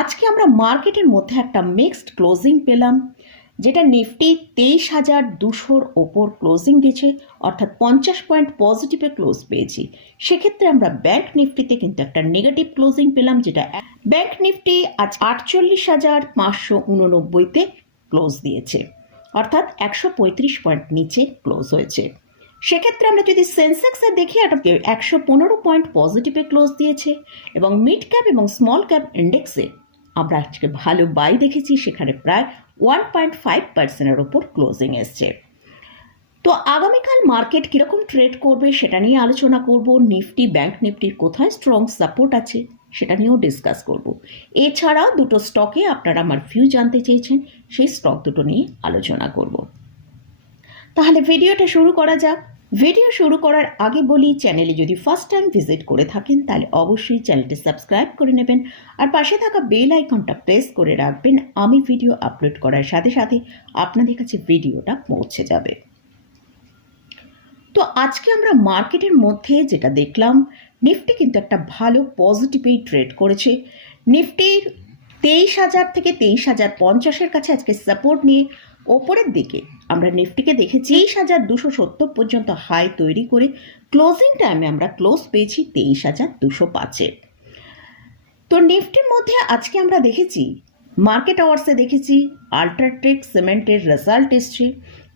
আজকে আমরা মার্কেটের মধ্যে একটা মিক্সড ক্লোজিং পেলাম, যেটা নিফটি তেইশ হাজার দুশোর ওপর ক্লোজিং দিয়েছে, অর্থাৎ পঞ্চাশ পয়েন্ট পজিটিভে ক্লোজ পেয়েছি। সেক্ষেত্রে আমরা ব্যাংক নিফটিতে কিন্তু একটা নেগেটিভ ক্লোজিং পেলাম, যেটা ব্যাংক নিফটি আজ আটচল্লিশ হাজার পাঁচশো উননব্বইতে ক্লোজ দিয়েছে, অর্থাৎ একশো পঁয়ত্রিশ পয়েন্ট নিচে ক্লোজ হয়েছে। সেক্ষেত্রে আমরা যদি সেন্সেক্সে দেখি একশো পনেরো পয়েন্ট পজিটিভে ক্লোজ দিয়েছে এবং মিড ক্যাপ এবং স্মল ক্যাপ ইন্ডেক্সে আমরা আজকে ভালো বাই দেখেছি, সেখানে প্রায় ওয়ান পয়েন্ট ফাইভ পার্সেন্টের ওপর ক্লোজিং এসছে। তো আগামীকাল মার্কেট কীরকম ট্রেড করবে সেটা নিয়ে আলোচনা করব। নিফটি ব্যাংক নিফটির কোথায় স্ট্রং সাপোর্ট আছে সেটা নিয়েও ডিসকাস করব। এছাড়াও দুটো স্টকে আপনারা আমার ভিউ জানতে চেয়েছেন, সেই স্টক দুটো নিয়ে আলোচনা করব। তাহলে ভিডিওটা শুরু করা যাক। ভিডিও শুরু করার আগে বলি চ্যানেলে যদি ফার্স্ট টাইম ভিজিট করে থাকেন, তাহলে অবশ্যই চ্যানেলটি সাবস্ক্রাইব করে নেবেন। আর পাশে থাকা বেল আইকনটা প্রেস করে রাখবেন। আমি ভিডিও আপলোড করার সাথে সাথে আপনাদের কাছে ভিডিওটা পৌঁছে যাবে। তো আজকে আমরা মার্কেটের মধ্যে যেটা দেখলাম নিফটি কিন্তু একটা ভালো পজিটিভেই ট্রেড করেছে। নিফটির তেইশ হাজার থেকে তেইশ হাজার পঞ্চাশের কাছে আজকে সাপোর্ট নিয়ে ওপরের দিকে। আমরা নিফটিকে দেখেছি। তেইশ হাজার দুশো সত্তর পর্যন্ত হাই তৈরি করে ক্লোজিং টাইমে আমরা ক্লোজ পেয়েছি তেইশ হাজার দুশো পাঁচে। তো নিফটির মধ্যে আজকে আমরা দেখেছি, মার্কেট আওয়ার্সে দেখেছি, আল্ট্রাটেক সিমেন্টের রেজাল্ট এসছে।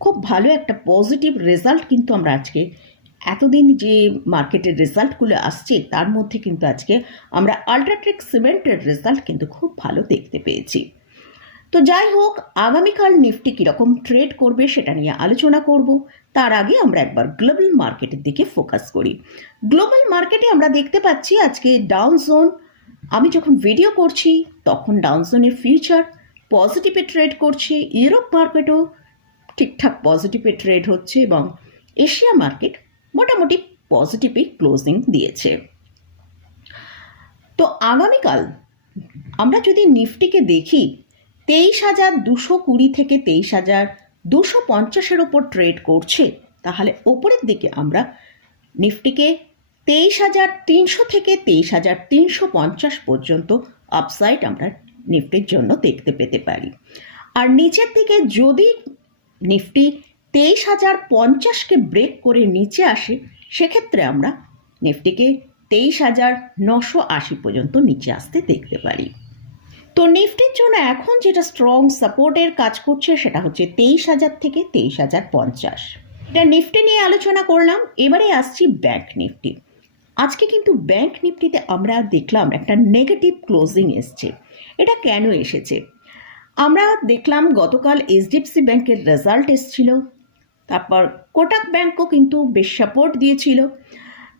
খুব ভালো একটা পজিটিভ রেজাল্ট কিন্তু আমরা আজকে, এতদিন যে মার্কেটের রেজাল্টগুলো আসছে, তার মধ্যে কিন্তু আজকে আমরা আল্ট্রাটেক সিমেন্টের রেজাল্ট কিন্তু খুব ভালো দেখতে পেয়েছি। তো যাই হোক, আগামীকাল নিফটি কীরকম ট্রেড করবে সেটা নিয়ে আলোচনা করব। তার আগে আমরা একবার গ্লোবাল মার্কেটের দিকে ফোকাস করি। গ্লোবাল মার্কেটে আমরা দেখতে পাচ্ছি আজকে ডাউন জোন আমি যখন ভিডিও করছি, তখন ডাউন জোনের ফিউচার পজিটিভে ট্রেড করছে ইউরোপ মার্কেটও ঠিকঠাক পজিটিভে ট্রেড হচ্ছে এবং এশিয়া মার্কেট মোটামুটি পজিটিভে ক্লোজিং দিয়েছে। তো আগামীকাল আমরা যদি নিফটিকে দেখি তেইশ হাজার দুশো কুড়ি থেকে তেইশ হাজার দুশো পঞ্চাশের ওপর ট্রেড করছে। তাহলে ওপরের দিকে আমরা নিফটিকে তেইশ হাজার তিনশো থেকে তেইশ হাজার তিনশো পঞ্চাশ পর্যন্ত আপসাইড আমরা নিফটির জন্য দেখতে পেতে পারি। আর নিচের দিকে যদি নিফটি তেইশ হাজার পঞ্চাশকে ব্রেক করে নিচে আসে, সেক্ষেত্রে আমরা নিফটিকে তেইশ হাজার নশো আশি পর্যন্ত নিচে আসতে দেখতে পারি। তো নিফটির জন্য এখন যেটা স্ট্রং সাপোর্টের কাজ করছে সেটা হচ্ছে তেইশ হাজার থেকে তেইশ হাজার পঞ্চাশ। এটা নিফটি নিয়ে আলোচনা করলাম, এবারে আসছি ব্যাংক নিফটি। আজকে কিন্তু ব্যাংক নিফটিতে আমরা দেখলাম একটা নেগেটিভ ক্লোজিং এসছে। এটা কেন এসেছে? আমরা দেখলাম গতকাল এইচডিএফসি ব্যাংকের রেজাল্ট এসছিল, তারপর কোটাক ব্যাংকও কিন্তু বেশ সাপোর্ট দিয়েছিল।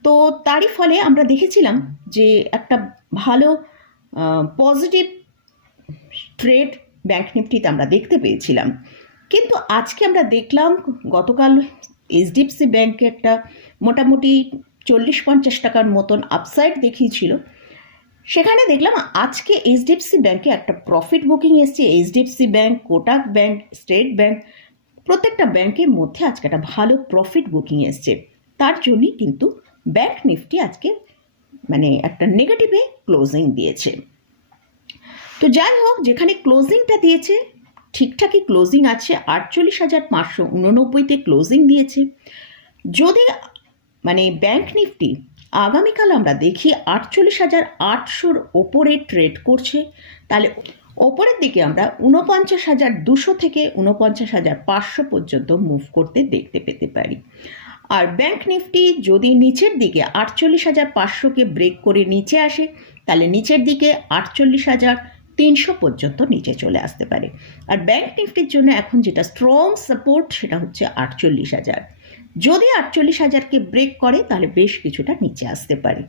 তো তারই ফলে আমরা দেখেছিলাম যে একটা ভালো পজিটিভ ট্রেড ব্যাংক নিফটিতে আমরা দেখতে পেয়েছিলাম। কিন্তু আজকে আমরা দেখলাম গতকাল এইচডিএফসি ব্যাংকে একটা মোটামুটি চল্লিশ পঞ্চাশ টাকার মতন আপসাইড দেখিয়েছিল। সেখানে দেখলাম আজকে এইচডিএফসি ব্যাংকে একটা প্রফিট বুকিং এসছে। HDFC bank Kotak bank state bank প্রত্যেকটা ব্যাংকের মধ্যে আজকে একটা ভালো প্রফিট বুকিং এসছে। তার জন্যই কিন্তু ব্যাংক নিফটি আজকে মানে একটা নেগেটিভে ক্লোজিং দিয়েছে। তো যাই হোক, যেখানে ক্লোজিংটা দিয়েছে, ঠিকঠাকই ক্লোজিং আছে, আটচল্লিশ হাজার পাঁচশো উননব্বইতে ক্লোজিং দিয়েছে। যদি মানে ব্যাংক নিফটি আগামীকাল আমরা দেখি আটচল্লিশ হাজার আটশোর ওপরে ট্রেড করছে, তাহলে ওপরের দিকে আমরা উনপঞ্চাশ হাজার দুশো থেকে উনপঞ্চাশ হাজার পাঁচশো পর্যন্ত মুভ করতে দেখতে পেতে পারি। আর ব্যাংক নিফটি যদি নিচের দিকে আটচল্লিশ হাজার পাঁচশোকে ব্রেক করে নিচে আসে, তাহলে নিচের দিকে আটচল্লিশ হাজার তিনশো পর্যন্ত নিচে চলে আসতে পারে। আর ব্যাংক নিফটির জন্য এখন যেটা স্ট্রং সাপোর্ট সেটা হচ্ছে আটচল্লিশ হাজার। যদি আটচল্লিশ হাজারকে ব্রেক করে, তাহলে বেশ কিছুটা নিচে আসতে পারে।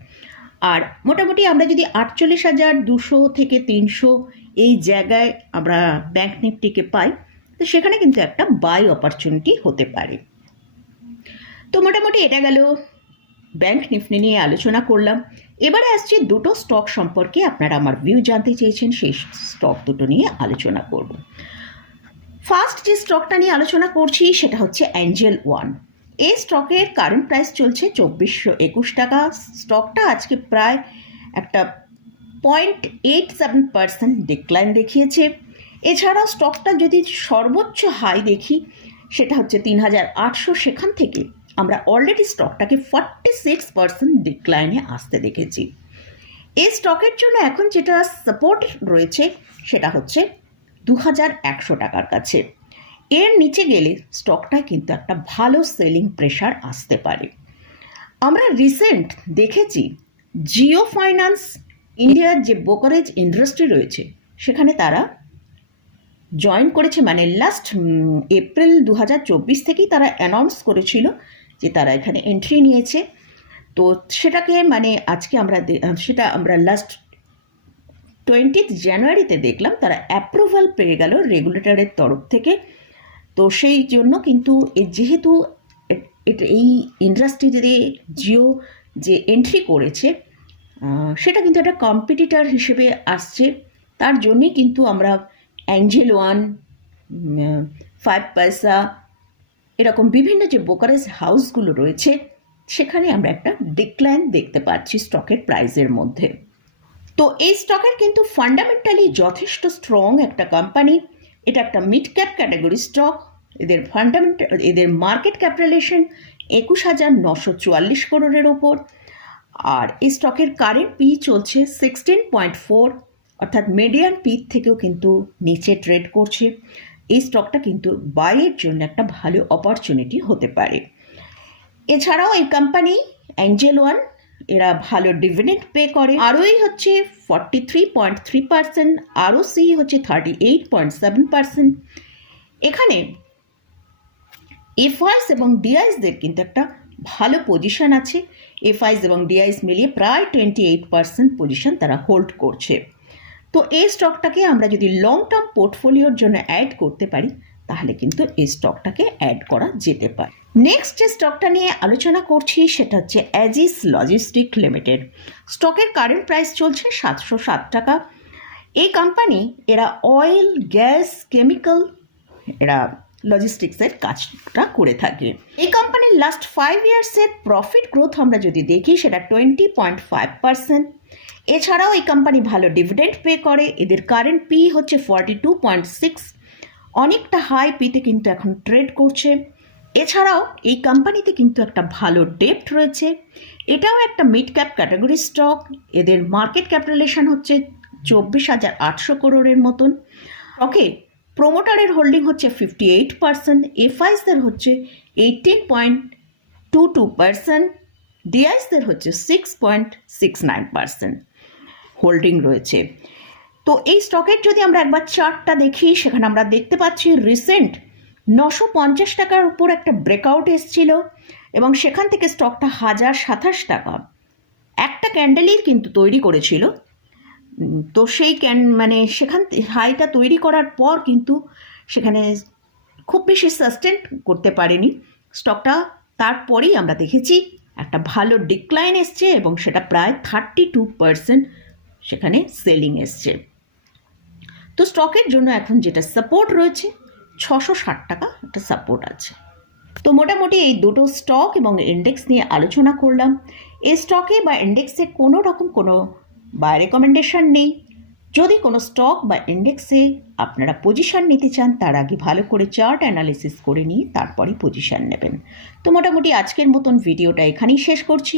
আর মোটামুটি আমরা যদি আটচল্লিশ হাজার দুশো থেকে তিনশো এই জায়গায় আমরা ব্যাংক নিফটিকে পাই, তো সেখানে কিন্তু একটা বাই অপরচুনিটি হতে পারে। তো মোটামুটি এটা গেল। ব্যাংক নিফটি নিয়ে আলোচনা করলাম। এবারে আসছি দুটো স্টক সম্পর্কে। আপনারা আমার ভিউ জানতে চেয়েছেন, সেই স্টক দুটো নিয়ে আলোচনা করব। ফার্স্ট যে স্টকটা নিয়ে আলোচনা করছি, সেটা হচ্ছে অ্যাঞ্জেল ওয়ান এই স্টকের কারেন্ট প্রাইস চলছে চব্বিশশো একুশ টাকা। স্টকটা আজকে প্রায় একটা point eight seven percent decline দেখিয়েছে। এছাড়াও স্টকটা যদি সর্বোচ্চ হাই দেখি, সেটা হচ্ছে তিন হাজার আটশো সেখান থেকে আমরা অলরেডি স্টকটাকে ফর্টি সিক্স পার্সেন্ট ডিক্লাইনে আসতে দেখেছি। এই স্টকের জন্য এখন যেটা সাপোর্ট রয়েছে সেটা হচ্ছে দু হাজার একশো টাকার কাছে। এর নিচে গেলে স্টকটায় কিন্তু একটা ভালো সেলিং প্রেশার আসতে পারে। আমরা রিসেন্ট দেখেছি জিও ফাইন্যান্স ইন্ডিয়ার যে ব্রোকারেজ ইন্ডাস্ট্রি রয়েছে, সেখানে তারা জয়েন করেছে মানে লাস্ট এপ্রিল দু হাজার চব্বিশ থেকেই তারা অ্যানাউন্স করেছিল যে তারা এখানে এন্ট্রি নিয়েছে। তো সেটাকে মানে আজকে আমরা সেটা আমরা লাস্ট টোয়েন্টিথ জানুয়ারিতে দেখলাম, তারা অ্যাপ্রুভাল পেয়ে গেল রেগুলেটরের তরফ থেকে। তো সেই জন্য কিন্তু যেহেতু এটা, এই ইন্ডাস্ট্রিতে জিও যে এন্ট্রি করেছে সেটা কিন্তু একটা কম্পিটিটার হিসেবে আসছে। তার জন্যই কিন্তু আমরা অ্যাঞ্জেল ওয়ান ফাইভ পয়সা এরকম বিভিন্ন যে ব্রোকারেজ হাউসগুলো রয়েছে, সেখানে আমরা একটা ডিক্লাইন দেখতে পাচ্ছি স্টকের প্রাইসের মধ্যে। তো এই স্টকের কিন্তু ফান্ডামেন্টালি যথেষ্ট স্ট্রং একটা কোম্পানি এটা একটা মিড ক্যাপ ক্যাটাগরি স্টক এদের ফান্ডামেন্টাল এদের মার্কেট ক্যাপিটালেশন একুশ হাজার নশো চুয়াল্লিশ করোড়ের ওপর, আর এই স্টকের কারেন্ট পি চলছে সিক্সটিন পয়েন্ট ফোর অর্থাৎ মিডিয়াম পি থেকেও কিন্তু নিচে ট্রেড করছে। এই স্টকটা কিন্তু বাইয়ের জন্য একটা ভালো অপরচুনিটি হতে পারে। এছাড়াও এই কোম্পানি অ্যাঞ্জেল ওয়ান এরা ভালো ডিভিডেন্ড পে করে। আরওই হচ্ছে forty three point three percent ROC হচ্ছে thirty eight point seven percent এখানে এফআইস এবং ডিআইসদের কিন্তু একটা ভালো পজিশন আছে। এফআইস এবং ডিআইস মিলিয়ে প্রায় টোয়েন্টি এইট পার্সেন্ট পজিশন তারা হোল্ড করছে। তো এই স্টকটাকে আমরা যদি লং টার্ম পোর্টফোলিওর জন্য অ্যাড করতে পারি, তাহলে কিন্তু এই স্টকটাকে অ্যাড করা যেতে পারে। নেক্সট যে স্টকটা নিয়ে আলোচনা করছি, সেটা হচ্ছে অ্যাজিস লজিস্টিক লিমিটেড স্টকের কারেন্ট প্রাইস চলছে সাতশো সাত টাকা। এই কোম্পানি এরা অয়েল গ্যাস কেমিক্যাল এরা লজিস্টিক্সের কাজটা করে থাকে। এই কোম্পানির লাস্ট ফাইভ ইয়ার্সের প্রফিট গ্রোথ আমরা যদি দেখি, সেটা টোয়েন্টি পয়েন্ট ফাইভ পার্সেন্ট এছাড়াও এই কোম্পানি ভালো ডিভিডেন্ড পে করে। এদের কারেন্ট পি হচ্ছে ফর্টি টু পয়েন্ট সিক্স অনেকটা হাই পিতে কিন্তু এখন ট্রেড করছে। এছাড়াও এই কোম্পানিতে কিন্তু একটা ভালো ডেপ্ট রয়েছে। এটাও একটা মিড ক্যাপ ক্যাটাগরি স্টক এদের মার্কেট ক্যাপিটালেশন হচ্ছে চব্বিশ হাজার আটশো করোড়ের মতন। ওকে প্রোমোটারের হোল্ডিং হচ্ছে ফিফটি এইট পার্সেন্ট এফআইসদের হচ্ছে eighteen point two two percent ডিআইসদের হচ্ছে six point six nine percent holding রয়েছে। তো এই স্টকের যদি আমরা একবার চার্টটা দেখি, সেখানে আমরা দেখতে পাচ্ছি রিসেন্ট নশো পঞ্চাশ টাকার উপর একটা ব্রেকআউট এসছিল এবং সেখান থেকে স্টকটা হাজার সাতাশ টাকা। একটা ক্যান্ডেলই কিন্তু তৈরি করেছিল। তো সেই ক্যান মানে সেখান হাইটা তৈরি করার পর কিন্তু সেখানে খুব বেশি সাস্টেন করতে পারেনি। স্টকটা তারপরেই আমরা দেখেছি একটা ভালো ডিক্লাইন এসছে এবং সেটা প্রায় থার্টি টু পার্সেন্ট সেখানে সেলিং এসছে। তো স্টকের জন্য এখন যেটা সাপোর্ট রয়েছে, ছশো ষাট টাকা একটা সাপোর্ট আছে। তো মোটামুটি এই দুটো স্টক এবং ইন্ডেক্স নিয়ে আলোচনা করলাম। এই স্টকে বা ইন্ডেক্সে কোনো রকম কোনো বা রেকমেন্ডেশন নেই। যদি কোনো স্টক বা ইন্ডেক্সে আপনারা পজিশান নিতে চান, তার আগে ভালো করে চার্ট অ্যানালিসিস করে নিয়ে তারপরে পজিশান নেবেন। তো মোটামুটি আজকের মতন ভিডিওটা এখানেই শেষ করছি।